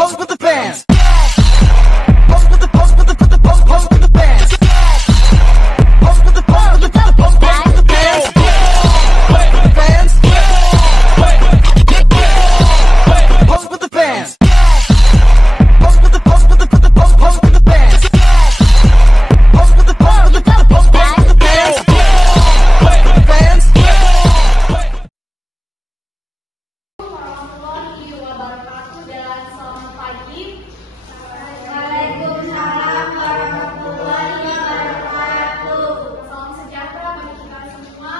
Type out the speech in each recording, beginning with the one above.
Pose with the fans. Pose with the pose with the pose with the fans. Pose with the pose with the pose with the fans. Fans. Pose with the fans. Pose with the pose with the pose with the fans. Pose with the pose with the pose with the fans. Fans. Warahmatullahi wabarakatuh dan selamat pagi. Waalaikumsalam warahmatullahi wabarakatuh. Salam sejahtera bagi kita semua.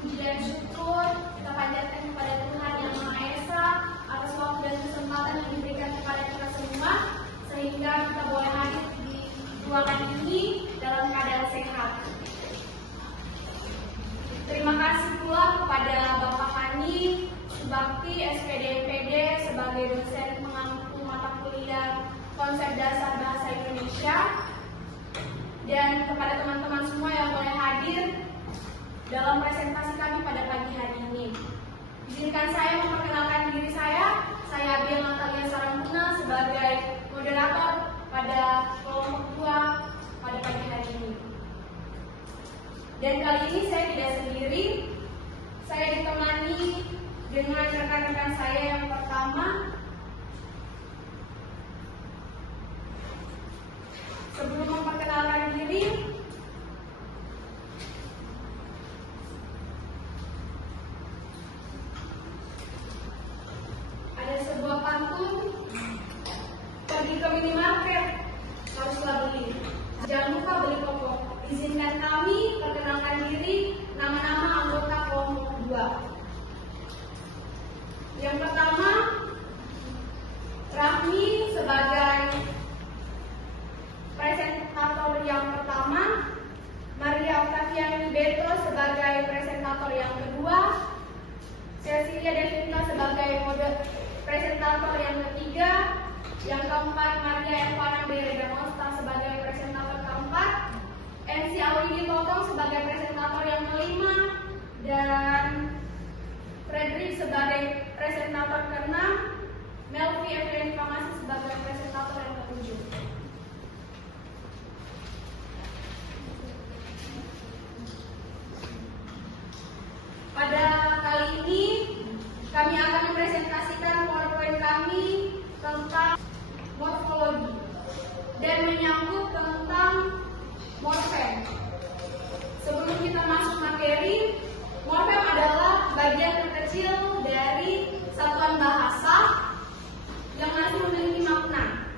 Puji dan syukur kita panjatkan kepada Tuhan Yang Maha Esa atas waktu dan kesempatan yang diberikan kepada kita semua sehingga kita boleh hadir di ruangan ini dalam keadaan sehat. Terima kasih pula kepada Bapak Hani Bakti SPD sebagai dosen pengampu mata kuliah konsep dasar bahasa Indonesia dan kepada teman-teman semua yang boleh hadir dalam presentasi kami pada pagi hari ini. Izinkan saya memperkenalkan diri saya Abiel Natalia Saranguna sebagai moderator pada kelompok 2 pada pagi hari ini. Dan kali ini saya tidak sendiri, saya ditemani dengan rekan-rekan saya yang pertama. Sebelum memperkenalkan diri, ada sebuah pantun, pergi ke minimarket, haruslah beli. Jangan lupa beli pokok. Izinkan kami perkenalkan diri nama-nama anggota kelompok 2. Yang pertama, Rahmi sebagai presentator yang pertama, Maria Octaviani Beto sebagai presentator yang kedua, Cecilia Devinta sebagai presentator yang ketiga, yang keempat Maria Evana Beredamosta sebagai presentator keempat, MC Audi Totong sebagai presentator yang kelima, dan Fredrik sebagai presentator ke-6, Melvi Evelyn Famasi sebagai presentator yang ke-7. Pada kali ini, kami akan mempresentasikan PowerPoint kami tentang morfologi dan menyangkut tentang morfem. Sebelum kita masuk materi, morfem adalah bagian terkecil dari satuan bahasa yang masih memiliki makna.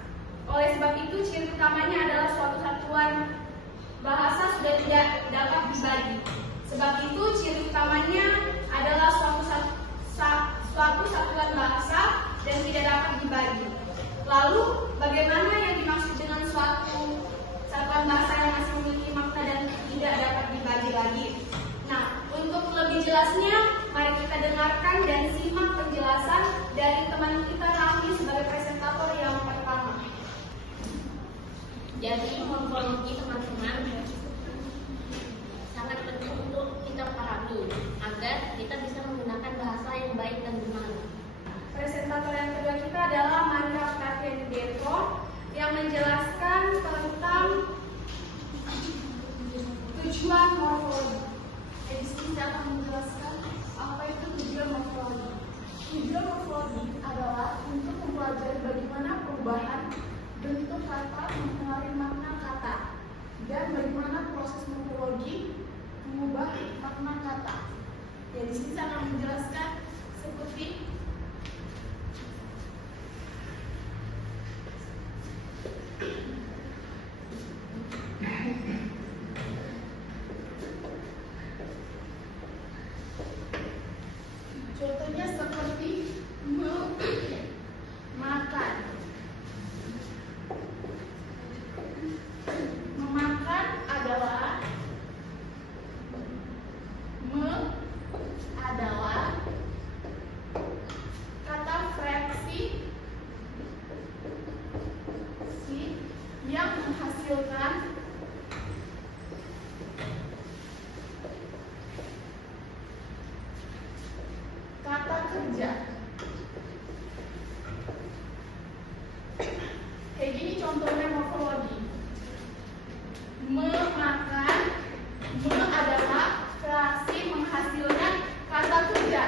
Oleh sebab itu, ciri utamanya adalah suatu satuan bahasa sudah tidak dapat dibagi. Sebab itu, ciri utamanya adalah suatu satuan bahasa dan tidak dapat dibagi. Lalu, bagaimana yang dimaksud dengan suatu satuan bahasa yang masih memiliki makna dan tidak dapat dibagi lagi? Nah, untuk lebih jelasnya, mari kita dengarkan dan simak penjelasan dari teman kita Raffi sebagai presentator yang pertama. Jadi morfologi teman-teman sangat penting untuk kita pahami agar kita bisa menggunakan bahasa yang baik dan benar. Presentator yang kedua kita adalah Maria Octaviani Beto yang menjelaskan tentang tujuan morfologi. Di sini saya akan menjelaskan apa itu tujuan morfologi. Tujuan morfologi adalah untuk mempelajari bagaimana perubahan bentuk kata mempengaruhi makna kata dan bagaimana proses morfologi mengubah makna kata. Ya, di sini saya akan menjelaskan seperti Contohnya seperti makan. Memakan adalah kata freksi yang menghasilkan kata kerja. Kayak gini contohnya morfologi. Memakan, adalah fraksi menghasilkan kata kerja.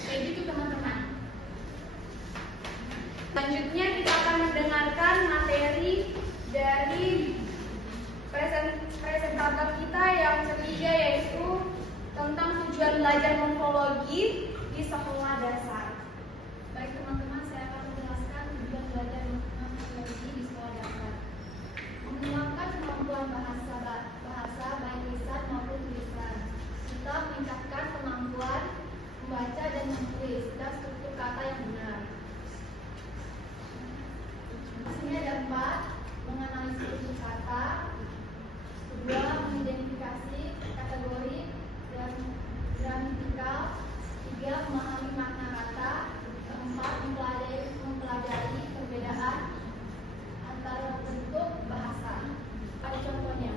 Kayak gitu teman-teman. Selanjutnya kita akan mendengarkan materi dari presentator kita yang ketiga, yaitu tentang tujuan belajar morfologi di sekolah dasar. Baik teman-teman, saya akan menjelaskan tujuan belajar morfologi di sekolah dasar. Mengembangkan kemampuan bahasa baik lisan maupun tulisan, serta meningkatkan kemampuan membaca dan menulis dan struktur kata yang benar. Hasilnya dapat menganalisis struktur kata, kedua mengidentifikasi kategori gramatikal, tiga memahami makna kata, keempat mempelajari perbedaan antara bentuk bahasa. Ada contohnya.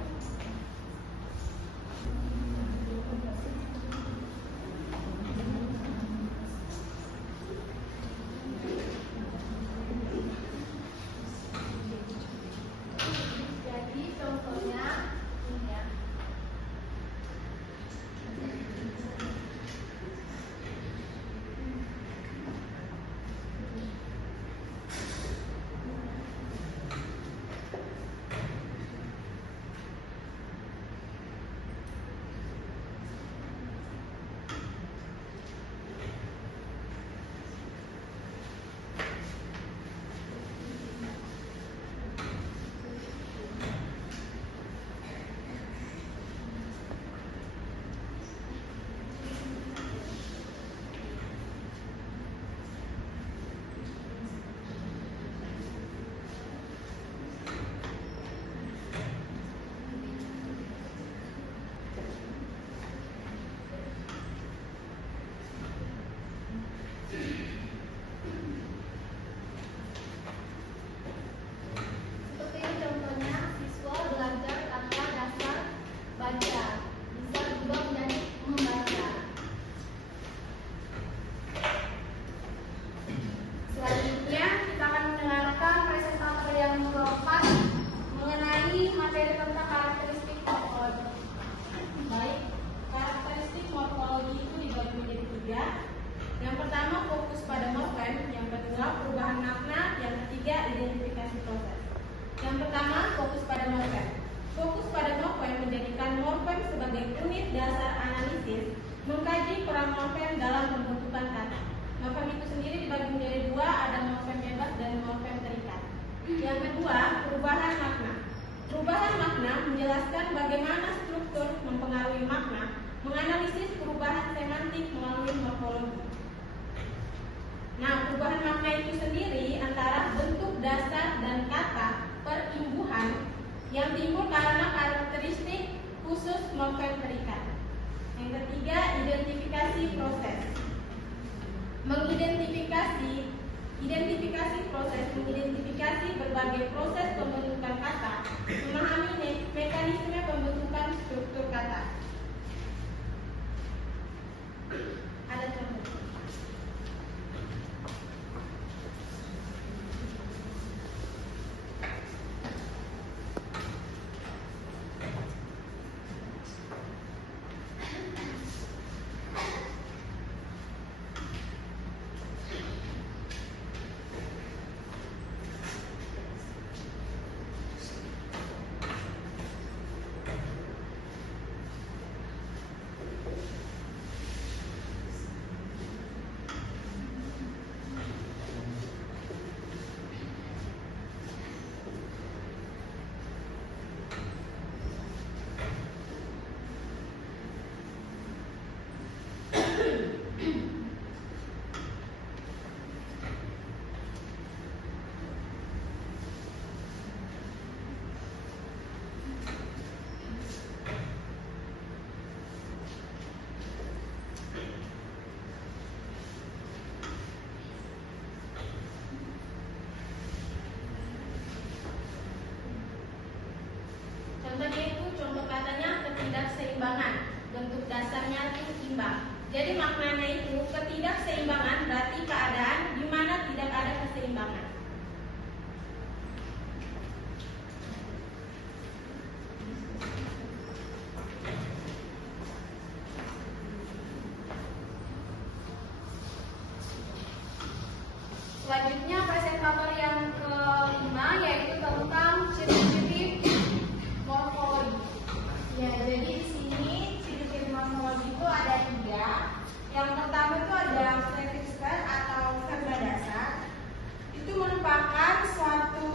Jadi contohnya ini ya. Seperti ini contohnya, siswa belajar kata dasar baca, bisa berubah menjadi membaca. Selanjutnya kita akan mendengarkan presentator yang keempat mengenai materi tentang karakteristik morfologi. Baik, karakteristik morfologi itu dibagi menjadi tiga. Yang pertama fokus pada morfem, yang kedua perubahan makna, yang ketiga identifikasi proses. Yang pertama fokus pada morfem. Fokus pada morfem menjadikan morfem sebagai unit dasar analisis, mengkaji peran morfem dalam pembentukan kata. Morfem itu sendiri dibagi menjadi dua, ada morfem bebas dan morfem terikat. Yang kedua, perubahan makna. Perubahan makna menjelaskan bagaimana struktur mempengaruhi makna, menganalisis perubahan semantik melalui morfologi. Nah, perubahan makna itu sendiri antara bentuk dasar dan kata perimbuhan yang timbul karena karakteristik khusus morfem terikat. Yang ketiga, identifikasi proses. Mengidentifikasi berbagai proses pembentukan kata, memahami mekanisme pembentukan struktur kata. Ada contoh. ketidakseimbangan. Bentuk dasarnya itu imbang. Jadi maknanya itu ketidakseimbangan berarti keadaan di mana tidak ada keseimbangan. Selanjutnya presentator yang kelima yaitu tentang ciri-ciri morfologi. Ya, jadi di sini ciri-ciri morfologi itu ada 3. Yang pertama itu ada prefixer atau verba dasar. Itu merupakan suatu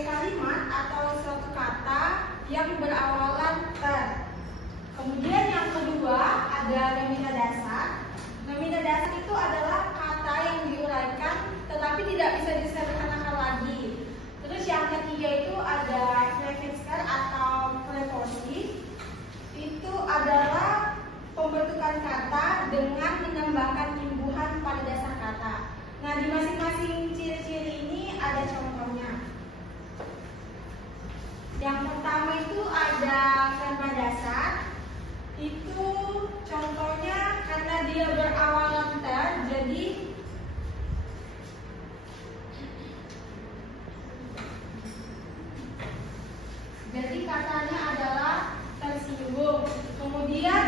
kalimat atau suatu kata yang berawalan ter. Kemudian yang kedua ada nomina dasar. Nomina dasar itu adalah kata yang diuraikan tetapi tidak bisa disederhanakan lagi. Terus yang ketiga itu ada prefixer atau preposisi. Itu adalah pembentukan kata dengan menambahkan imbuhan pada dasar kata. Nah, di masing-masing ciri-ciri ini ada contohnya. Yang pertama itu ada verba dasar. Itu contohnya karena dia berawalan ter, jadi katanya adalah tersinggung. Kemudian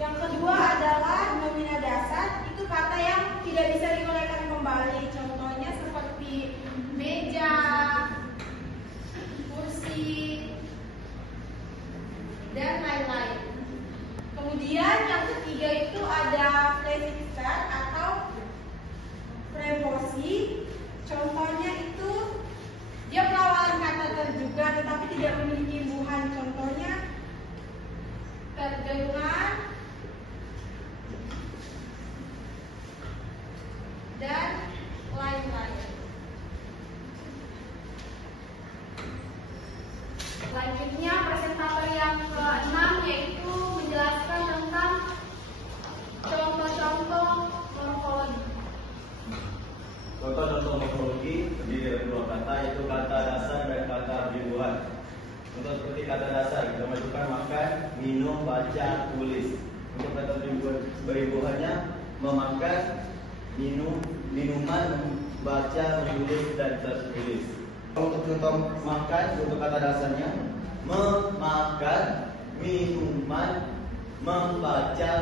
yang kedua adalah nomina dasar. Itu kata yang tidak bisa diuraikan kembali. Contohnya seperti meja, kursi, dan lain-lain. Kemudian yang ketiga itu ada prefixer atau preposisi. Contohnya itu dia perawalan kata ter juga tetapi tidak memiliki imbuhan. Contohnya terdengar dan lain-lain. Selanjutnya presentator yang ke-6 yaitu menjelaskan tentang contoh-contoh morfologi. Contoh-contoh morfologi terdiri dari 2 kata, yaitu kata dasar dan kata berimbuhan. Untuk seperti kata dasar, kita masukkan makan, minum, baca, tulis. Untuk kata berimbuhannya memakan, minum, minuman, membaca, menulis, dan tertulis. Untuk contoh makan, untuk kata dasarnya memakan, minuman, membaca,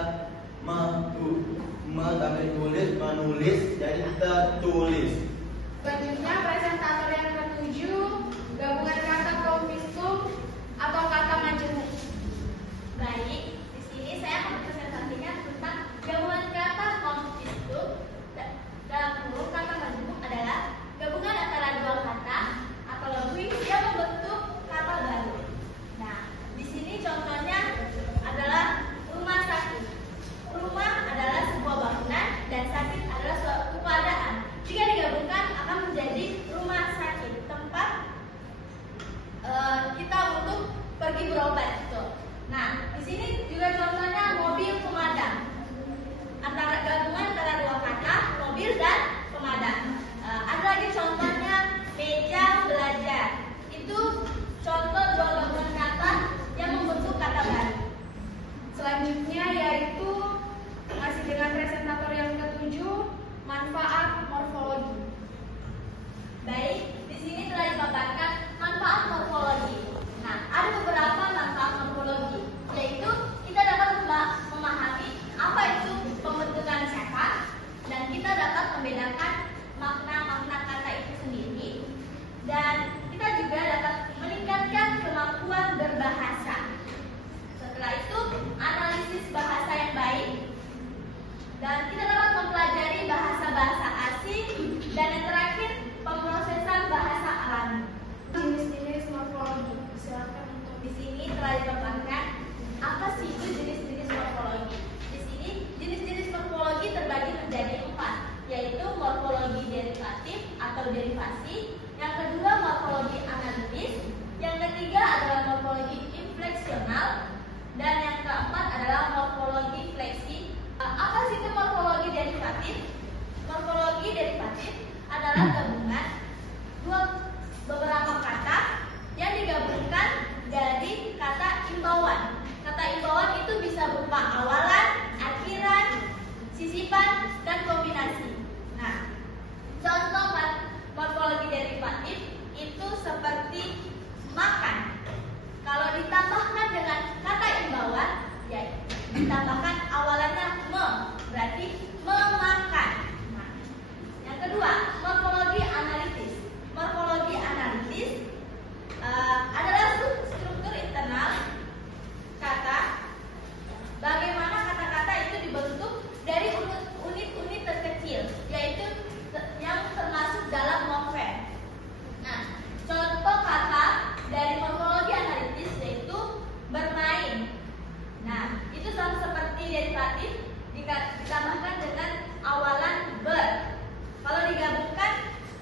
menulis, jadi tertulis. Selanjutnya presentator yang ke-7 gabungan kata konfisum atau kata majemuk. Baik, di sini saya akan presentasinya tentang gabungan kata konfisum. Dalam kurung kata majemuk adalah gabungan antara 2 kata atau lebih yang membentuk kata baru. Nah, di sini contohnya adalah rumah sakit. Rumah adalah sebuah bangunan dan sakit adalah suatu keadaan. Jika digabungkan akan menjadi rumah sakit, tempat kita untuk pergi berobat gitu. Nah, di sini juga contohnya mobil pemadam. Gabungan antara 2 kata, mobil dan pemadam. Ada lagi contohnya meja belajar. Itu contoh 2 gabungan kata yang membentuk kata baru. Selanjutnya yaitu masih dengan presentator yang ke-7 manfaat morfologi. Baik, di sini telah dipaparkan manfaat morfologi. Nah, ada beberapa manfaat morfologi, yaitu kita dapat memahami apa itu pembentukan kata dan kita dapat membedakan makna-makna kata itu sendiri dan kita juga dapat meningkatkan kemampuan berbahasa. Setelah itu, analisis bahasa yang baik dan kita dapat mempelajari bahasa-bahasa asing dan yang terakhir pemrosesan bahasa alami. Jenis-jenis morfologi. Silakan untuk Di sini telah dipaparkan apa sih itu jenis-jenis morfologi. Di sini jenis-jenis morfologi terbagi menjadi 4, yaitu morfologi derivatif atau derivasi, yang kedua morfologi analitis, yang ketiga adalah morfologi infleksional, dan yang keempat adalah morfologi fleksi. Apa sih itu morfologi derivatif? Morfologi derivatif adalah gabungan beberapa kata yang digabungkan dari kata imbauan. Kata imbauan ditambahkan awalannya me, berarti memakan. Nah, yang kedua, morfologi analitis. Morfologi analitis adalah struktur internal kata. Bagaimana kata-kata itu dibentuk dari unit-unit terkecil, yaitu yang termasuk dalam morfem. Nah, contoh kata dari morfologi analitis yaitu bermain. Nah, itu sama seperti derivatif ditambahkan dengan awalan ber. Kalau digabungkan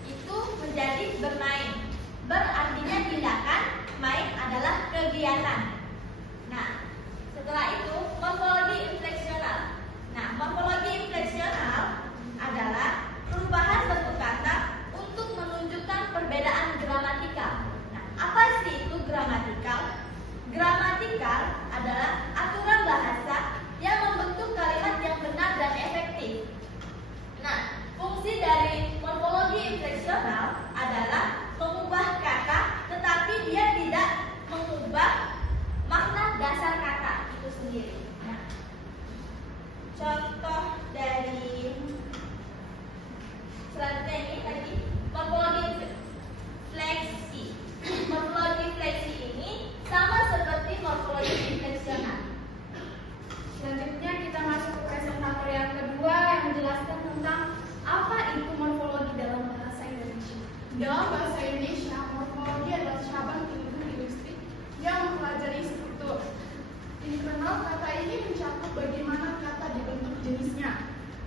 itu menjadi bermain. Ber artinya tindakan, main adalah kegiatan. Nah, setelah itu morfologi infleksional. Nah, morfologi infleksional adalah perubahan bentuk kata untuk menunjukkan perbedaan gramatikal. Nah, apa sih itu gramatikal? Gramatikal adalah aturan bahasa yang membentuk kalimat yang benar dan efektif. Nah, fungsi dari morfologi infleksional adalah mengubah kata, tetapi dia tidak mengubah makna dasar kata itu sendiri. Nah, contoh dari selanjutnya ini tadi morfologi fleksi. Morfologi fleksi ini sama seperti morfologi infleksional. Selanjutnya kita masuk ke presentator yang kedua yang menjelaskan tentang apa itu morfologi dalam bahasa Indonesia. Dalam bahasa Indonesia, morfologi adalah cabang ilmu linguistik yang mempelajari struktur internal kata. Ini mencakup bagaimana kata dibentuk jenisnya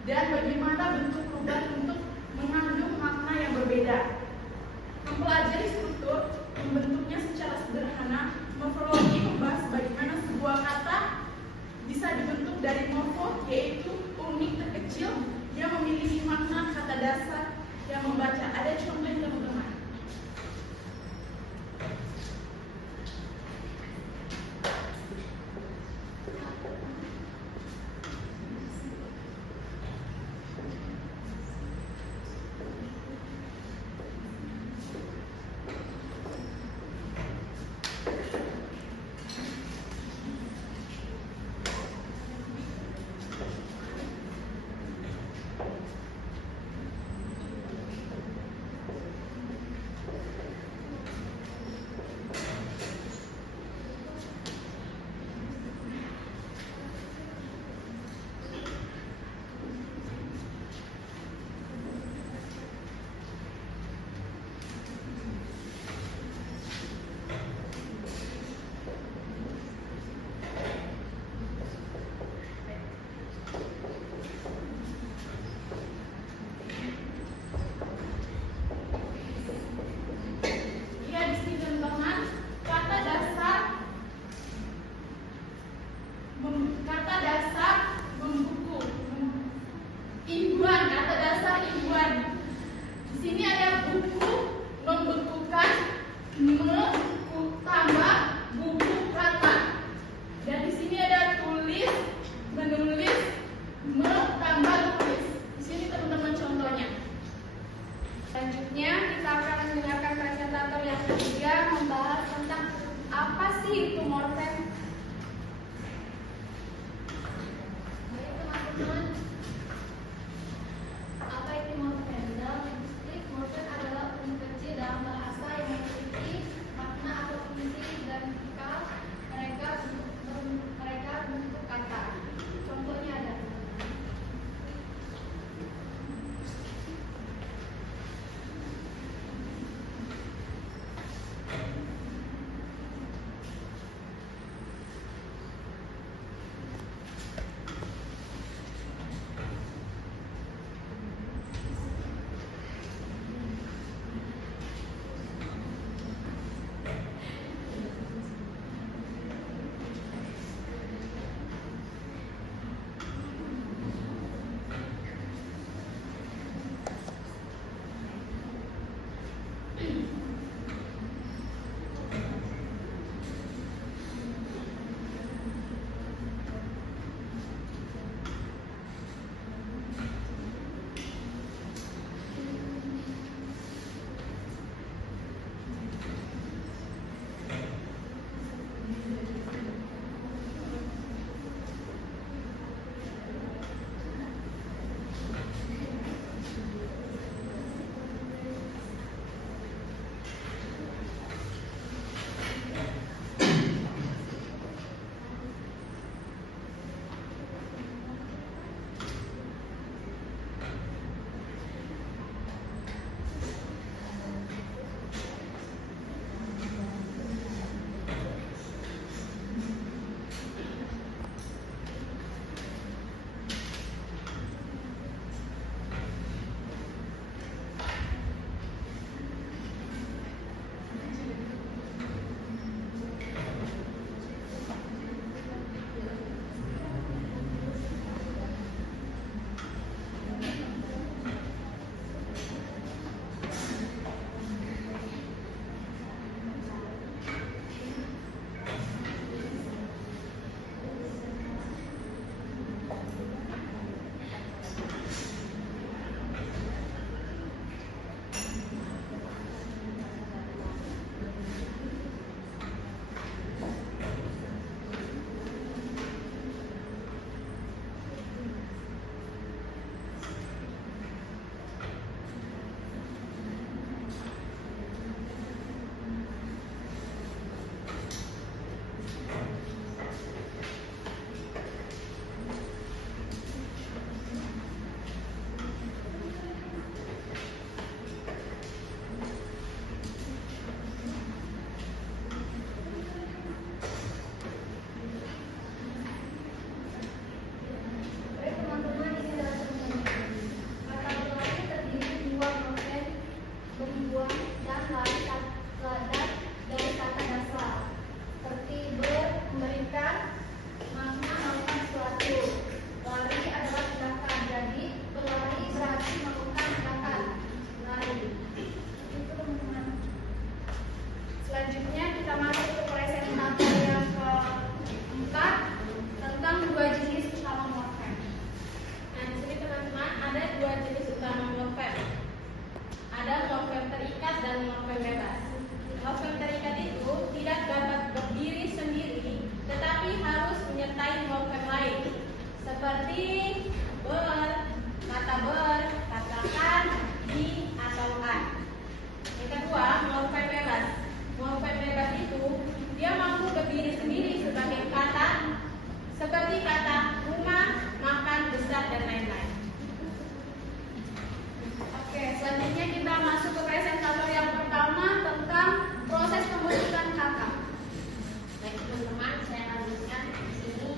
dan bagaimana bentuk perubahan untuk mengandung makna yang berbeda. Mempelajari struktur membentuknya secara sederhana. Morfologi membahas bagaimana sebuah kata bisa dibentuk dari morfo, yaitu unit terkecil yang memiliki makna kata dasar yang membaca. Ada contohnya teman-teman. Selanjutnya kita akan mendengarkan presentator yang ketiga membahas tentang apa sih itu morfem. Baik teman-teman, apa itu morfem? Dalam linguistik, morfem adalah unit kecil dalam bahasa yang memiliki makna atau fungsi grammatikal mereka bentuk kata. Contohnya ada seperti ber, kata ber, katakan, di, atau an. Yang kedua, morfem bebas. Morfem bebas itu dia mampu berdiri sendiri sebagai kata seperti kata rumah, makan, besar, dan lain-lain. Oke, selanjutnya kita masuk ke presentator yang pertama tentang proses pembentukan kata. Baik teman-teman, saya lanjutkan di sini.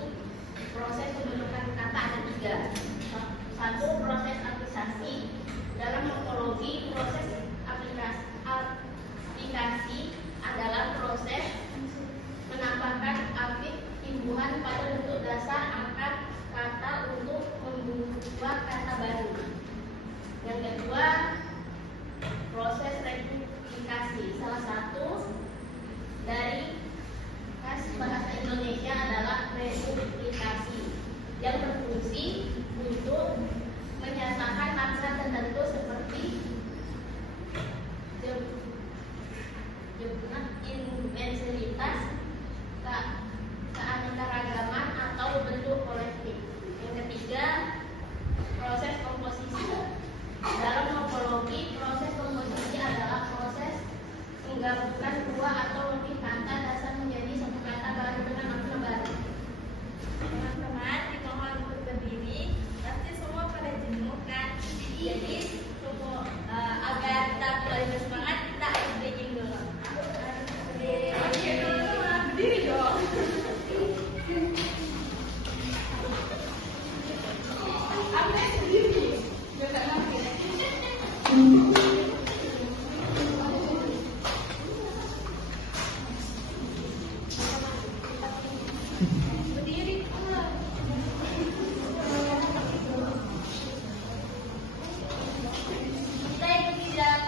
Proses pembentukan kata ada 3. Satu, proses aplikasi. Dalam morfologi, proses aplikasi adalah proses menambahkan afik imbuhan pada bentuk dasar akar kata untuk membuat kata baru. Yang kedua, proses replikasi. Salah satu dari khas bahasa Indonesia adalah replikasi yang berfungsi untuk menyatakan makna tertentu seperti intensitas, keanekaragaman atau bentuk kolektif. Yang ketiga, proses komposisi. Dalam morfologi, proses komposisi adalah proses menggabungkan dua atau lebih kata dasar menjadi satu kata baru dengan makna baru. Teman-teman, dimohon untuk berdiri. Pasti semua pada jenuh kan? Jadi agar kita kembali bersemangat, kita harus breaking dulu. Oke, teman-teman, berdiri dong. Anda sendiri. Gak ngerti. Berdiri. Saya tidak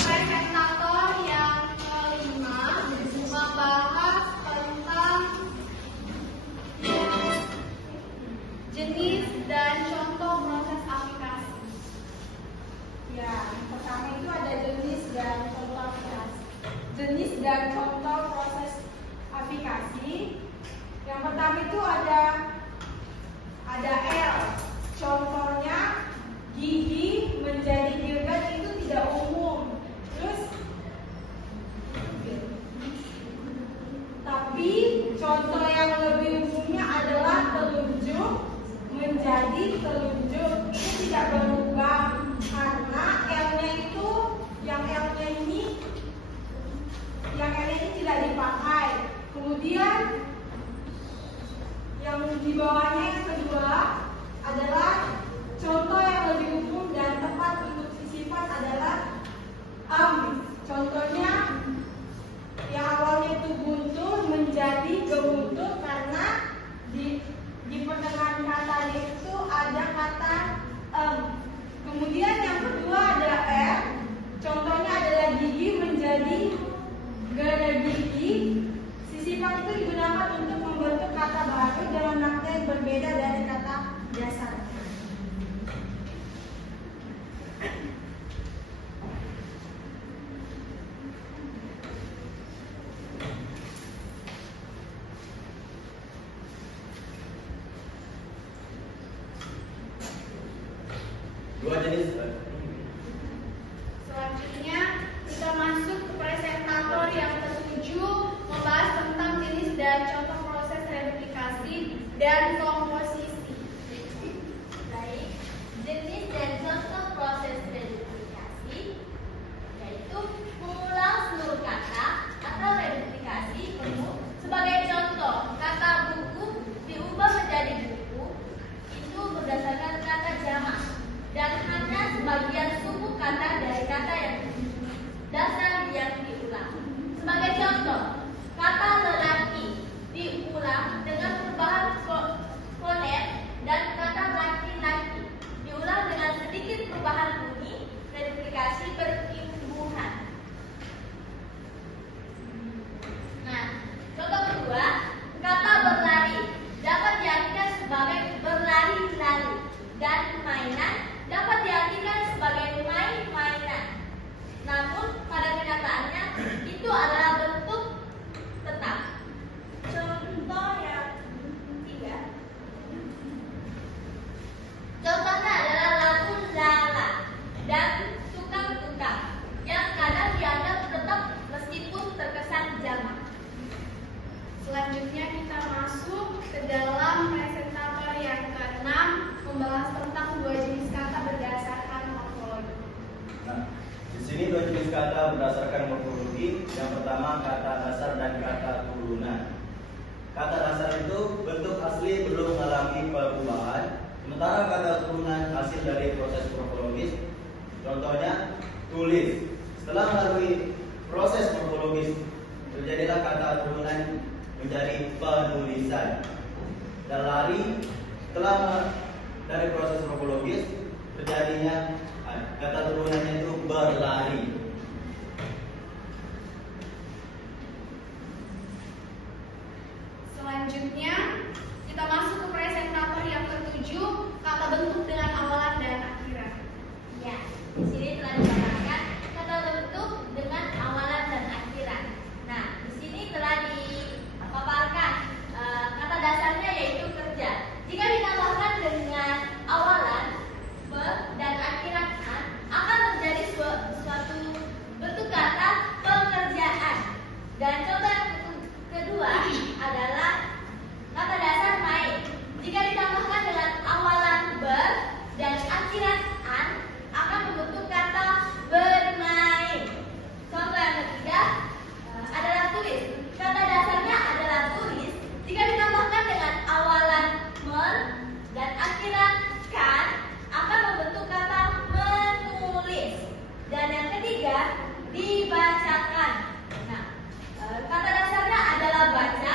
Presentator yang kelima membahas tentang jenis dan contoh proses aplikasi. Ya, yang pertama itu ada jenis dan contoh aplikasi. Jenis dan contoh proses aplikasi. Yang pertama itu ada L. Contohnya gigi menjadi dirgat itu tidak umum. Terus tapi contoh yang lebih umumnya adalah telunjuk menjadi telunjuk. Itu tidak berubah karena L-nya itu yang L-nya ini tidak dipakai. Kemudian yang di bawahnya yang kedua adalah contoh yang lebih umum dan tepat untuk sifat adalah contohnya yang awalnya itu buntut menjadi kebuntut karena di pertengahan katanya itu ada kata Kemudian yang kedua ada R. Contohnya adalah gigi menjadi gara gigi. Sifat itu digunakan untuk membentuk kata baru dengan makna yang berbeda dari kata dasarnya. Dua jenis. Selanjutnya kita masuk ke presentator yang ketujuh, membahas tentang jenis dan contoh proses replikasi dan komposisi. Baik, jenis dan contoh proses replikasi yaitu mengulang seluruh kata atau replikasi penuh. Sebagai contoh, kata buku diubah menjadi buku itu berdasarkan kata jamak dan hanya sebagian suku kata dari kata yang dasar yang diulang. Sebagai contoh, kata lelaki diulang dengan perubahan fonem dan kata laki-laki diulang dengan sedikit perubahan bunyi, replikasi berimbuhan. Nah, contoh kedua, kata berlari dapat diartikan sebagai berlari-lari dan mainan dapat diartikan sebagai main-mainan. Namun pada kenyataannya itu adalah bentuk tetap. Contoh yang ketiga, contohnya adalah lagu lala dan tukang-tukang yang kadang dianggap tetap meskipun terkesan jamak. Selanjutnya kita masuk ke dalam presentator yang keenam, membahas tentang dua jenis kata berdasarkan morfologi. Nah, di sini dua jenis kata berdasarkan morfologi. Yang pertama kata dasar dan kata turunan. Kata dasar itu bentuk asli belum mengalami perubahan, sementara kata turunan hasil dari proses morfologis. Contohnya tulis. Setelah melalui proses morfologis, terjadilah kata turunan menjadi penulisan. Dan lari, setelah dari proses morfologis, terjadinya kata turunannya itu berlari. Selanjutnya kita masuk ke presentator yang ketujuh, kata bentuk dengan awalan dan akhiran. Ya, di sini telah dipaparkan kata bentuk dengan awalan dan akhiran. Nah, di sini telah dipaparkan kata dasarnya yaitu kerja. Jika ditambahkan dengan awalan ber dan akhiran an, akan menjadi suatu bentuk kata pekerjaan. Dan contoh yang kedua adalah kata dasar main. Jika ditambahkan dengan awalan ber dan akhiran an, akan membentuk kata bermain. Contoh yang ketiga adalah tulis. Kata dasarnya adalah tulis. Jika ditambahkan dengan awalan men dan akhiran kan, akan membentuk kata menulis. Dan yang ketiga dibacakan. Nah, kata dasarnya adalah baca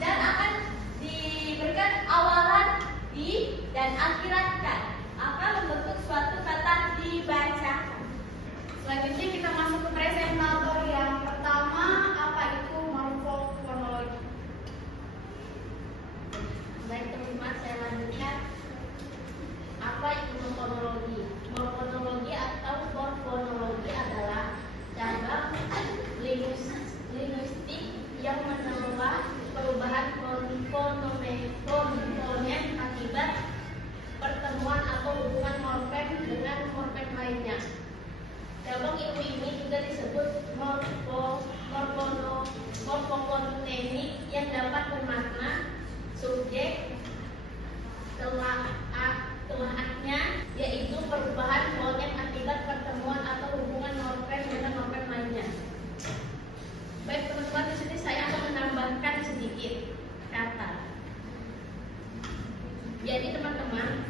dan akan diberikan awalan di dan akhiran kan, akan membentuk suatu kata dibacakan. Selanjutnya kita masuk ke presentator yang pertama, apa itu morfofonologi. Baik teman-teman, saya lanjutkan. Apa itu morfonologi? Morfonologi atau morfonologi adalah cabang linguistik yang menelaah perubahan fonem akibat pertemuan atau hubungan morfem dengan morfem lainnya. Cabang ilmu ini juga disebut morfofonemik yang dapat bermakna subjek telaahnya, yaitu perubahan fonem akibat pertemuan atau hubungan morfem dengan morfem lainnya. Baik teman-teman, di sini saya akan menambahkan sedikit kata. Jadi teman-teman,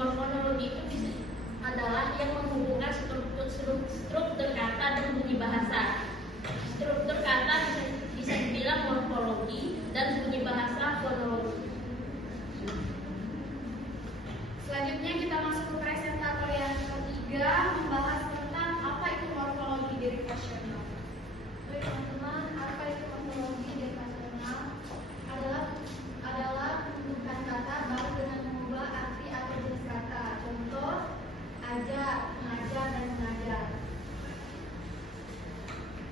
morfonologi itu adalah yang menghubungkan struktur kata dan bunyi bahasa. Struktur kata bisa dibilang morfologi dan bunyi bahasa fonologi. Selanjutnya kita masuk ke presentator yang ketiga, membahas tentang apa itu morfologi derivasional. Baik teman-teman, apa itu morfologi derivasional? Adalah pembentukan kata baru dengan mengubah arti atau jenis kata. Contoh, aja, mengajar, dan sengaja.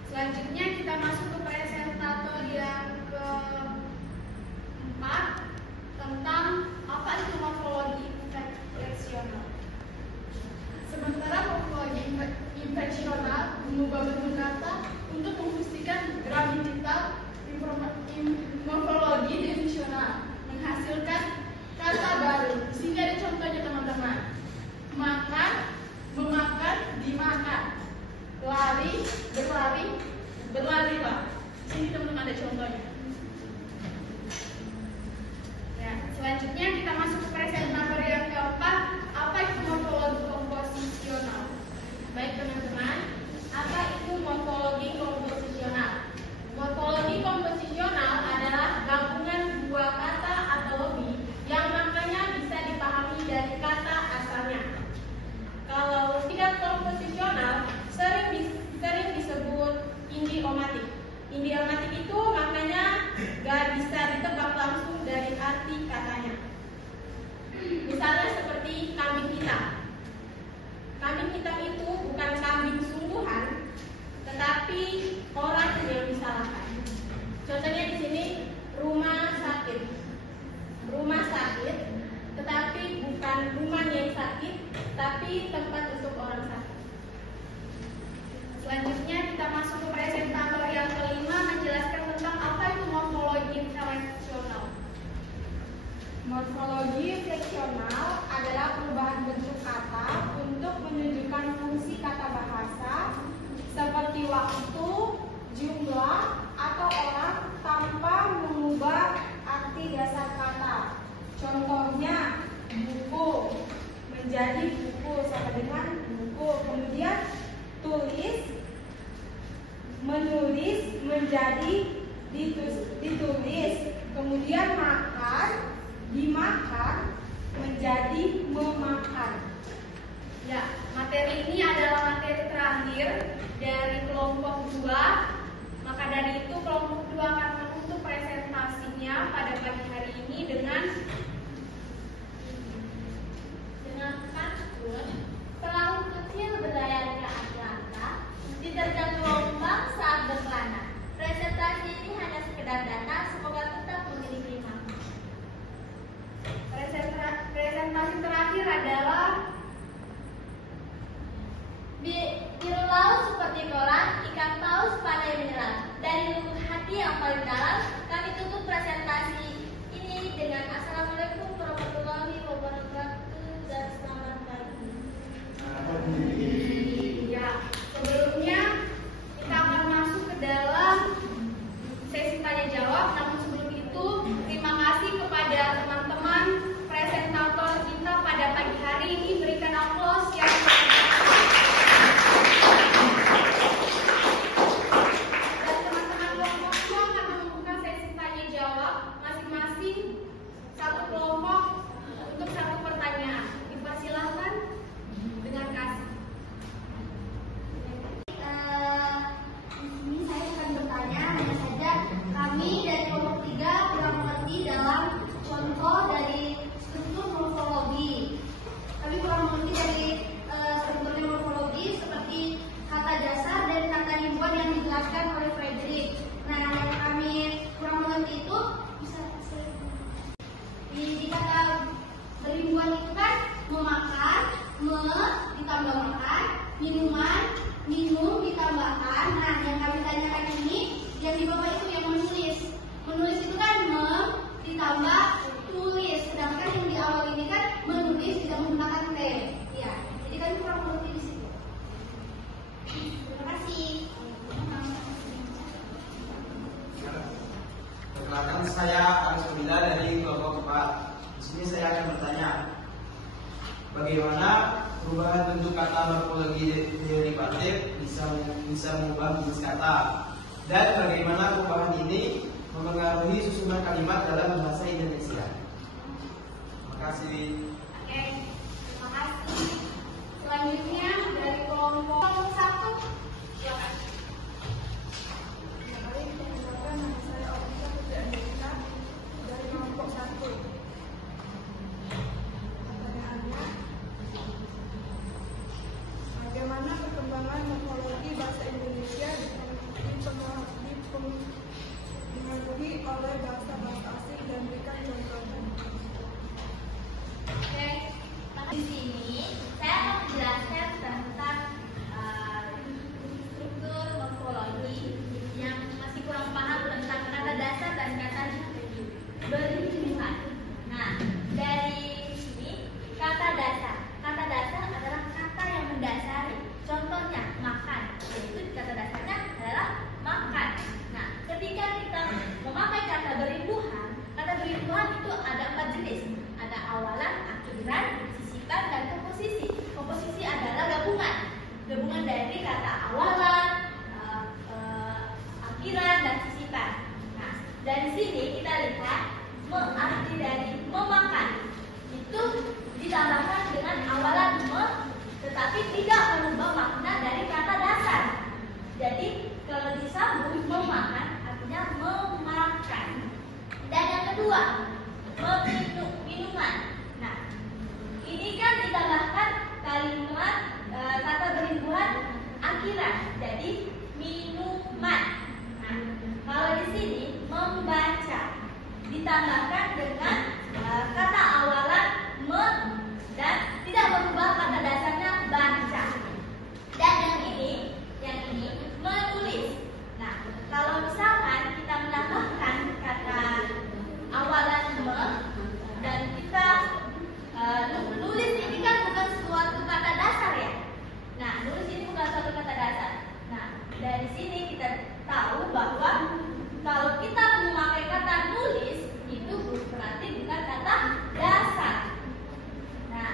Selanjutnya kita masuk ke presentator yang keempat, tentang apa itu morfologi infleksional. menjadi buku sama dengan buku. Kemudian tulis, menulis menjadi ditulis. Kemudian makan, dimakan menjadi memakan. Ya, materi ini adalah materi terakhir dari kelompok 2. Maka dari itu kelompok 2 akan menutup presentasinya pada pagi hari ini dengan pantun perahu kecil berlayar ke Atlanta, diterjang gelombang saat berkelana. Presentasi ini hanya sekedar data, semoga tetap memiliki makna. presentasi terakhir adalah Biru laut seperti kolam, ikan paus pandai menyelam. Dari lubuk hati yang paling dalam, kami tutup presentasi ini dengan Assalamualaikum warahmatullahi wabarakatuh dan selamat pagi. ya, sebelumnya kita akan masuk ke dalam sesi tanya jawab. Namun sebelum itu, terima kasih kepada teman-teman presentator kita pada pagi hari ini. Berikan aplaus yang dan teman-teman kelompok 2 akan membuka sesi tanya jawab masing-masing satu kelompok untuk satu pertanyaan. Dipersilahkan dengan kasih. Di sini saya akan bertanya, hanya saja kami dari kelompok 3 kurang mengerti dalam contoh dari struktur morfologi. Kami kurang mengerti dari strukturnya morfologi seperti kata dasar dan kata ribuan yang dijelaskan oleh Frederick. Nah, yang kami kurang mengerti itu bisa saya di kata beribuan itu kan memakan, ditambah makan, minuman, minum ditambahkan. Nah, yang kami tanyakan ini yang di bawah itu yang menulis. Menulis itu kan ditambah tulis. Sedangkan yang di awal ini kan menulis tidak menggunakan T. Ya, jadi kami kurang mengerti di situ. Terima kasih. Perkenalkan, saya Aris Bila dari kelompok 4. Di sini saya akan bertanya, bagaimana perubahan bentuk kata morfologi derivatif bisa mengubah jenis kata, dan bagaimana perubahan ini mempengaruhi susunan kalimat dalam bahasa Indonesia. Terima kasih. Oke, terima kasih. Selanjutnya dari kelompok 1, silakan. Baik, perkenalkan, nama saya Alisa Putri Angelika dari kelompok 1. Pertanyaannya, bagaimana perkembangan morfologi bahasa Indonesia dipengaruhi oleh bahasa-bahasa asing dan berikan contohnya. Oke, di sini saya akan menjelaskan tentang struktur morfologi yang masih kurang paham tentang kata dasar dan kata berhubungan. Nah, dari sini kata dasar adalah kata yang mendasari. Contohnya makan, yaitu kata dasarnya adalah makan. Nah, ketika kita memakai kata beribuhan itu ada 4 jenis. Ada awalan, akhiran, sisipan, dan komposisi. Komposisi adalah gabungan dari kata awalan, akhiran, dan sisipan. Nah, dari sini kita lihat arti dari memakan itu ditambahkan dengan awalan tetapi tidak mengubah makna dari kata dasar. Jadi kalau disambung memakan artinya memakan. Dan yang kedua, minuman. Nah, ini kan ditambahkan kalimat kata beribuhan akhiran, jadi minuman. Nah, kalau di sini membaca ditambahkan dengan kata awalan dan tidak berubah kata dasarnya baca. Dan yang ini menulis. Nah, kalau misalkan kita menambahkan kata awalan dan kita nulis ini kan bukan suatu kata dasar ya. Nah, nulis ini bukan suatu kata dasar. Nah, dari sini kita tahu bahwa kalau kita memakai kata nulis itu berarti bukan kata dasar. Nah,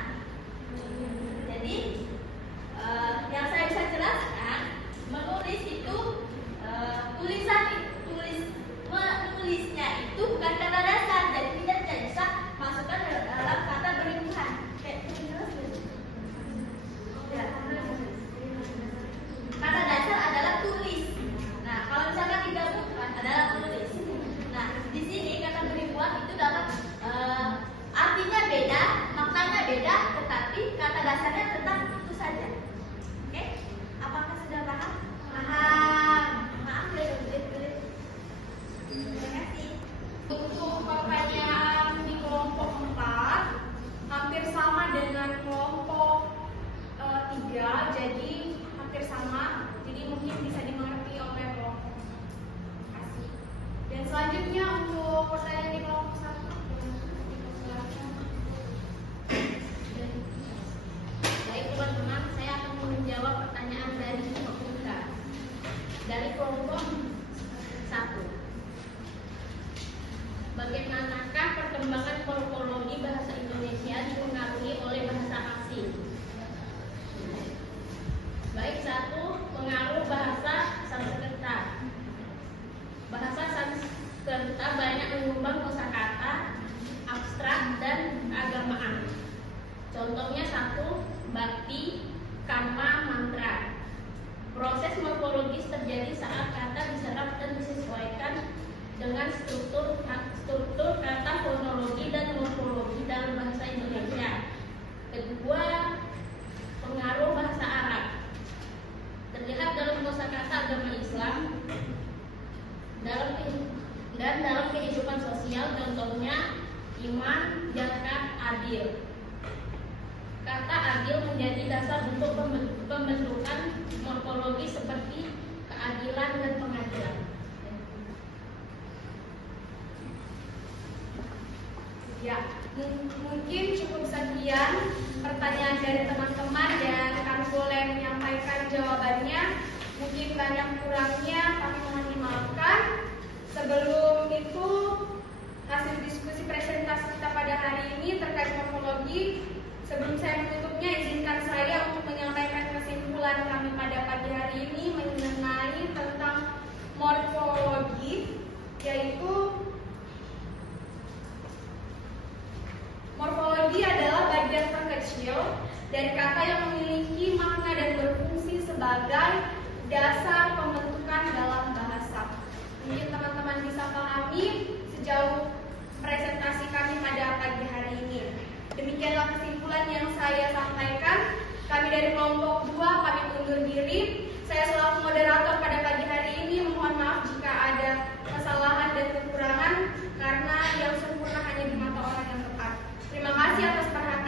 struktur kata fonologi dan morfologi dalam bahasa Indonesia. Kedua, pengaruh bahasa Arab. Terlihat dalam kosakata agama Islam dan dalam kehidupan sosial, contohnya iman, zakat, adil. Kata adil menjadi dasar untuk pembentukan morfologi seperti keadilan dan pengadilan. Ya, mungkin cukup sekian pertanyaan dari teman-teman dan kami boleh menyampaikan jawabannya. Mungkin banyak kurangnya, kami mohon dimaafkan. Sebelum itu, hasil diskusi presentasi kita pada hari ini terkait morfologi. Sebelum saya menutupnya, izinkan saya untuk menyampaikan kesimpulan kami pada pagi hari ini mengenai tentang morfologi, yaitu morfologi adalah bagian terkecil dari kata yang memiliki makna dan berfungsi sebagai dasar pembentukan dalam bahasa. Mungkin teman-teman bisa pahami sejauh presentasi kami pada pagi hari ini. Demikianlah kesimpulan yang saya sampaikan. Kami dari kelompok 2 pamit undur diri. Saya selaku moderator pada pagi hari ini mohon maaf jika ada kesalahan dan kekurangan, karena yang sempurna hanya di mata orang yang tepat. Terima kasih atas perhatian.